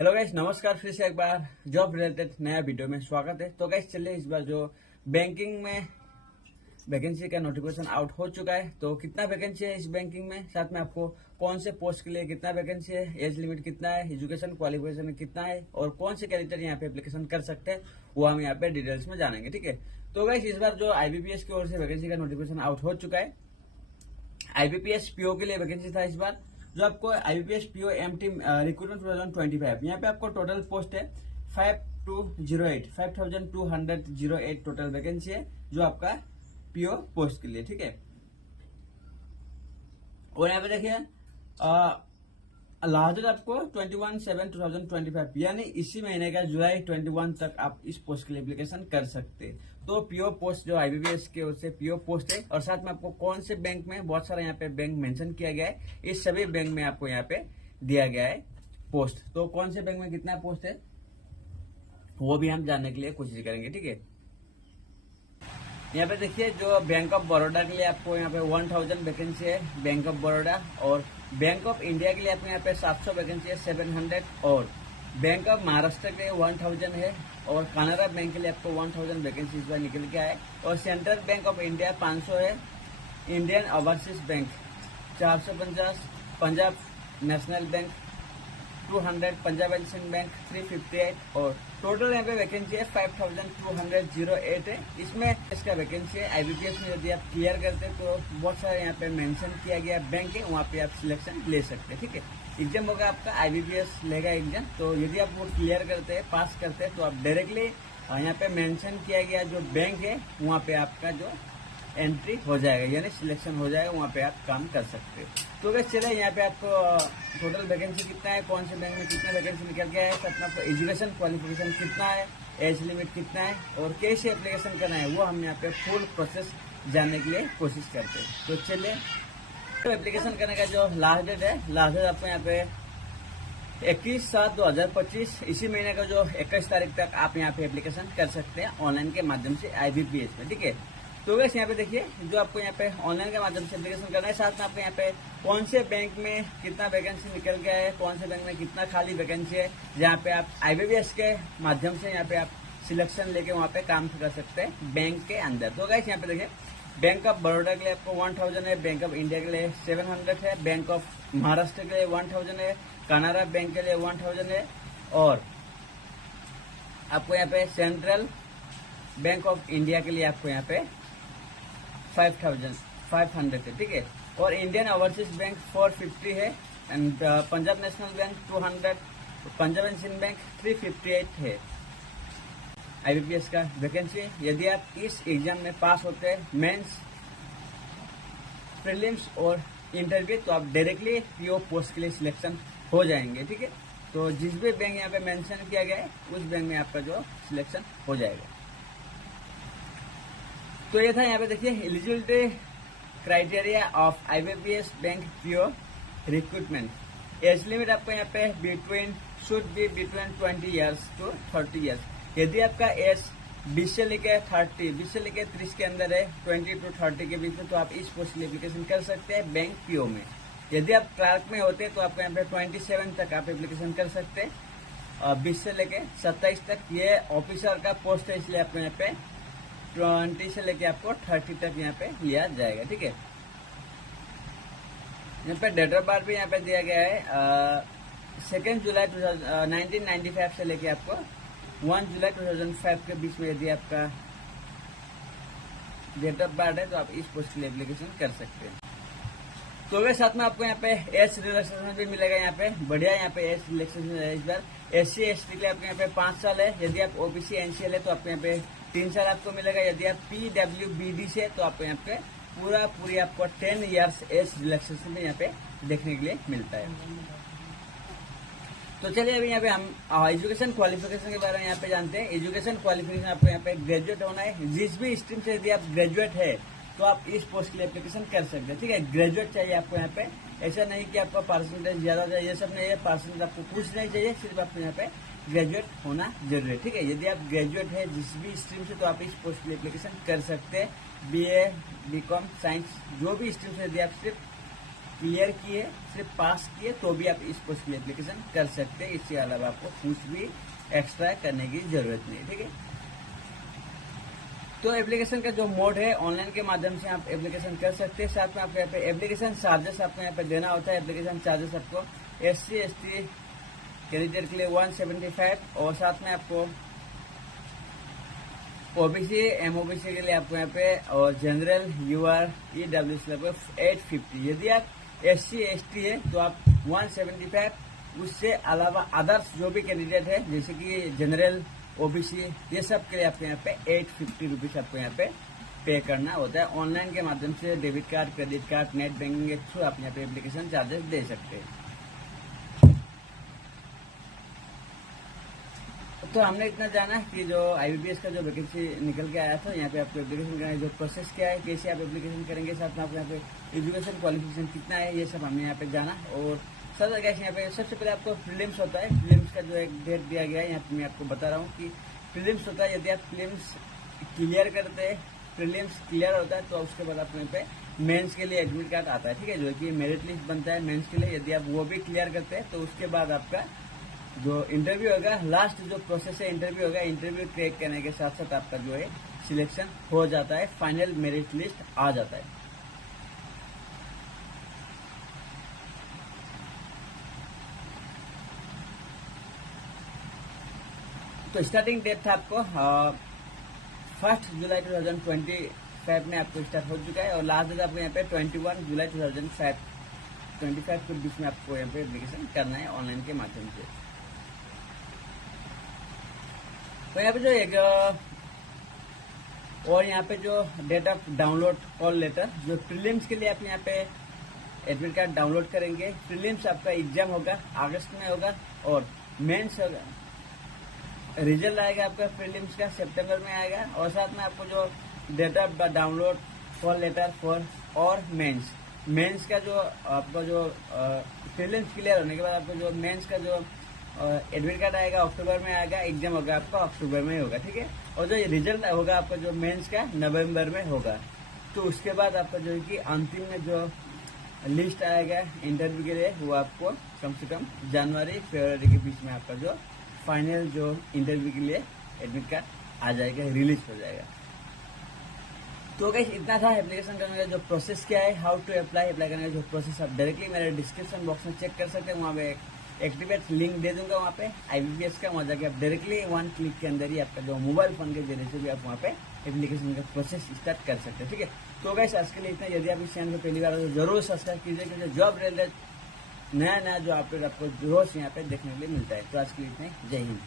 Hello guys, नमस्कार। फिर से एक बार जॉब रिलेटेड नया वीडियो में स्वागत है। तो गाइस चलिए, इस बार जो बैंकिंग में वैकेंसी का नोटिफिकेशन आउट हो चुका है, तो कितना वैकेंसी है इस बैंकिंग में, साथ में आपको कौन से पोस्ट के लिए कितना वैकेंसी है, एज लिमिट कितना है, एजुकेशन क्वालिफिकेशन कितना है और कौन से कैंडिडेट यहाँ पे एप्लीकेशन कर सकते हैं, वो हम यहाँ पे डिटेल्स में जानेंगे। ठीक है, तो गाइस इस बार जो आईबीपीएस की ओर से वैकेंसी का नोटिफिकेशन आउट हो चुका है। आईबीपीएस पीओ के लिए वैकेंसी था इस बार, जो आपको आईबीपीएस पीओ एमटी रिक्रूटमेंट 2025, यहाँ पे आपको टोटल पोस्ट है 5208 टोटल वैकेंसी है, जो आपका पीओ पोस्ट के लिए। ठीक है, और यहाँ पे देखिए लास्ट डेट आपको 21/7/2025 यानी इसी महीने का जुलाई 21 तक आप इस पोस्ट के लिए एप्लीकेशन कर सकते हैं। तो पीओ पोस्ट जो आईबीपीएस की ओर से पीओ पोस्ट है, और साथ में आपको कौन से बैंक में, बहुत सारा यहाँ पे बैंक मेंशन किया गया है, इस सभी बैंक में आपको यहाँ पे दिया गया है पोस्ट। तो कौन से बैंक में कितना पोस्ट है वो भी हम जानने के लिए कोशिश करेंगे। ठीक है, यहाँ पे देखिए जो बैंक ऑफ बड़ौदा के लिए आपको यहाँ पे 1000 वैकेंसी है बैंक ऑफ बड़ौदा, और बैंक ऑफ इंडिया के लिए आपको यहाँ पे 700 वैकेंसी है 700, और बैंक ऑफ महाराष्ट्र के लिए 1000 है, और कनाडा बैंक के लिए आपको 1000 वैकेंसी इस बार निकल के आए, और सेंट्रल बैंक ऑफ इंडिया 500 है, Indian overseas bank 450, Punjab national bank 200, Punjab and Sindh bank 358, और टोटल यहाँ पे वैकेंसी है 5208 है। इसमें इसका वैकेंसी है आईबीपीएस में यदि आप क्लियर करते हैं तो बहुत सारे यहाँ पे मेंशन किया गया बैंक है, वहाँ पे आप सिलेक्शन ले सकते हैं। ठीक है, एग्जाम होगा आपका, आईबीपीएस लेगा एग्जाम, तो यदि आप वो क्लियर करते हैं, पास करते हैं, तो आप डायरेक्टली यहाँ पे मेंशन किया गया जो बैंक है वहाँ पे आपका जो एंट्री हो जाएगा, यानी सिलेक्शन हो जाएगा, वहाँ पे आप काम कर सकते हैं। तो अगर चले यहाँ पे आपको टोटल वैकेंसी कितना है, कौन से बैंक में कितना वैकेंसी निकल गया है, साथ में आपको एजुकेशन क्वालिफिकेशन कितना है, एज लिमिट कितना है और कैसे एप्लीकेशन करना है, वो हम यहाँ पे फुल प्रोसेस जानने के लिए कोशिश करते हैं। तो चलिए, तो एप्लीकेशन करने का जो लास्ट डेट है, लास्ट डेट आपको यहाँ पे 21/7/2025 इसी महीने का जो 21 तारीख तक आप यहाँ पे एप्लीकेशन कर सकते हैं ऑनलाइन के माध्यम से आईबीपीएस में। ठीक है, तो वैसे यहाँ पे देखिए जो आपको यहाँ पे ऑनलाइन के माध्यम से एप्लीकेशन करना है, साथ में आपको यहाँ पे कौन से बैंक में कितना वैकेंसी निकल गया है, कौन से बैंक में कितना खाली वैकेंसी है, जहाँ पे आप आईबीपीएस के माध्यम से यहाँ पे आप सिलेक्शन लेके वहाँ पे काम कर सकते हैं बैंक के अंदर। तो गाइस यहाँ पे देखिए बैंक ऑफ बड़ौदा के लिए आपको 1000 है, बैंक ऑफ इंडिया के लिए 700 है, बैंक ऑफ महाराष्ट्र के लिए 1000 है, कनाडा बैंक के लिए 1000 है, और आपको यहाँ पे सेंट्रल बैंक ऑफ इंडिया के लिए आपको यहाँ पे 5500 है। ठीक है, और इंडियन ओवरसीज बैंक 450 है, and Punjab national bank 200, Punjab and Sindh bank 358 है आईबीपीएस का वैकेंसी। यदि आप इस एग्जाम में पास होते हैं, मेंस, प्रीलिम्स और इंटरव्यू, तो आप डायरेक्टली पीओ पोस्ट के लिए सिलेक्शन हो जाएंगे। ठीक है, तो जिस भी बैंक यहाँ पे मेंशन किया गया है उस बैंक में आपका जो सिलेक्शन हो जाएगा। तो ये था यहाँ पे देखिए eligibility criteria of IBPS bank PO recruitment. Age limit आपको यहाँ पे should be between 20 years to 30 years. यदि आपका एज 20 से लेकर 30 के अंदर है, 20 to 30 के बीच में, तो आप इस पोस्ट के लिए एप्लीकेशन कर सकते हैं बैंक पीओ में। यदि आप क्लार्क में होते हैं तो आपको यहाँ पे 27 तक आप एप्लीकेशन कर सकते हैं, 20 से लेकर 27 तक। ये ऑफिसर का पोस्ट है, इसलिए आपको यहाँ पे 20 से लेके आपको 30 तक यहाँ पे लिया जाएगा। ठीक है, यहाँ पे डेट ऑफ बर्थ भी यहाँ पे दिया गया है 2 जुलाई 1995 से लेके आपको 1 जुलाई 2005 के बीच में यदि आपका डेट ऑफ बर्थ है तो आप इस पोस्ट के लिए एप्लीकेशन कर सकते हैं। तो वे साथ में आपको यहाँ पे एज रिलैक्सेशन भी मिलेगा, यहाँ पे बढ़िया यहाँ पे एज रिलैक्सेशन है इस बार। SC ST के लिए आपको यहाँ पे 5 साल है, यदि आप OBC NCL है तो आपको यहाँ पे 3 साल आपको मिलेगा, यदि आप PWBD से तो आपको यहाँ पे पूरी आपको 10 ईयर्स एज रिलैक्सेशन यहाँ पे देखने के लिए मिलता है। तो चलिए अभी यहाँ पे हम एजुकेशन क्वालिफिकेशन के बारे में यहाँ पे जानते हैं। एजुकेशन क्वालिफिकेशन आपको यहाँ पे ग्रेजुएट होना है, जिस भी स्ट्रीम से यदि आप ग्रेजुएट है तो आप इस पोस्ट के लिए एप्लीकेशन कर सकते हैं। ठीक है, ग्रेजुएट चाहिए आपको यहाँ पे, ऐसा नहीं कि आपका परसेंटेज ज्यादा चाहिए, ये सब नहीं है, परसेंटेज आपको कुछ नहीं चाहिए, सिर्फ आपको यहाँ पे ग्रेजुएट होना जरूरी है। ठीक है, यदि आप ग्रेजुएट है जिस भी स्ट्रीम से तो आप इस पोस्ट के लिए एप्लीकेशन कर सकते हैं। BA, BCom, साइंस, जो भी स्ट्रीम से यदि आप सिर्फ क्लियर किए, सिर्फ पास किए तो भी आप इस पोस्ट के लिए एप्लीकेशन कर सकते हैं। इसके अलावा आपको कुछ भी एक्स्ट्रा करने की जरूरत नहीं है, ठीक है। तो एप्लीकेशन का जो मोड है ऑनलाइन के माध्यम से आप एप्लीकेशन कर सकते हैं। साथ में आपको यहाँ पे एप्लीकेशन चार्जेस आपको यहाँ पे देना होता है। एप्लीकेशन चार्जेस आपको SC ST कैंडिडेट के लिए 175 और साथ में आपको OBC MOBC के लिए आपको यहाँ पे और जनरल UR EWS के लिए 850। यदि आप SC ST है तो आप 175, उससे अलावा अदर्स जो भी कैंडिडेट है जैसे कि जनरल OBC ये सब के लिए आपको यहाँ पे 850 रुपीज आपको यहाँ पे करना होता है। ऑनलाइन के माध्यम से debit card, credit card, net banking के थ्रू आप यहाँ पे एप्लीकेशन चार्जेस दे सकते हैं। तो हमने इतना जाना कि जो IBPS का जो वैकेंसी निकल के आया था, यहाँ पे आपको एप्लीकेशन करने जो प्रोसेस क्या है, कैसे आप एप्लीकेशन करेंगे, साथ में आपको यहाँ पे एजुकेशन क्वालिफिकेशन कितना है, ये सब हमने यहाँ पे जाना। और सर गैस यहाँ पे सबसे पहले आपको प्रीलिम्स होता है। प्रीलिम्स का जो एक डेट दिया गया है यहाँ पे मैं आपको बता रहा हूँ कि प्रीलिम्स होता है। यदि आप प्रीलिम्स क्लियर करते हैं, प्रीलिम्स क्लियर होता है तो उसके बाद आपको यहाँ पे मेंस के लिए एडमिट कार्ड आता है, ठीक है, जो कि मेरिट लिस्ट बनता है मेंस के लिए। यदि आप वो भी क्लियर करते हैं तो उसके बाद आपका जो इंटरव्यू होगा, लास्ट जो प्रोसेस है इंटरव्यू होगा। इंटरव्यू क्रैक करने के साथ साथ आपका जो है सिलेक्शन हो जाता है, फाइनल मेरिट लिस्ट आ जाता है। तो स्टार्टिंग डेट था आपको 1 जुलाई 2025 में आपको स्टार्ट हो चुका है और लास्ट डेट आपको यहाँ पे 21 जुलाई 2025 के बीच में आपको यहाँ पे एप्लीकेशन करना है ऑनलाइन के माध्यम से। तो यहाँ पे जो एक और यहाँ पे जो date of download call letter, जो प्रीलिम्स के लिए आप यहाँ पे एडमिट कार्ड डाउनलोड करेंगे। प्रीलिम्स आपका एग्जाम होगा अगस्त में होगा और मेंस होगा, रिजल्ट आएगा आपका प्रीलिम्स का सितंबर में आएगा। और साथ में आपको जो date of download call letter for और मेंस का जो आपका जो प्रीलिम्स क्लियर होने के बाद आपको जो मेंस का जो एडमिट कार्ड आएगा अक्टूबर में आएगा, एग्जाम होगा आपका अक्टूबर में होगा, ठीक है। और जो रिजल्ट होगा आपका जो मेंस का नवंबर में होगा। तो उसके बाद आपका जो है कि अंतिम में जो लिस्ट आएगा इंटरव्यू के लिए वो आपको कम से कम जनवरी फरवरी के बीच में आपका जो फाइनल जो इंटरव्यू के लिए एडमिट कार्ड आ जाएगा, रिलीज हो जाएगा। तो गाइस इतना था एप्लीकेशन करने का जो प्रोसेस क्या है, हाउ टू अप्लाई करने का जो प्रोसेस आप डायरेक्टली मेरे डिस्क्रिप्शन बॉक्स में चेक कर सकते हैं। वहाँ पे एक्टिवेट लिंक दे दूंगा वहाँ पे IBPS का, वहाँ जाके आप डायरेक्टली 1 क्लिक के अंदर ही आपका जो मोबाइल फोन के जरिए से भी आप वहाँ पे एप्लीकेशन का प्रोसेस स्टार्ट कर सकते हैं, ठीक है। तो गाइस आज के लिए इतना। यदि आप इस चैनल को पहली बार तो जरूर सब्सक्राइब कीजिए क्योंकि जॉब रिलेटेड नया जो अपडेट आपको रोज यहाँ पे देखने के लिए मिलता है। तो आज के लिए इतना ही, जय हिंद।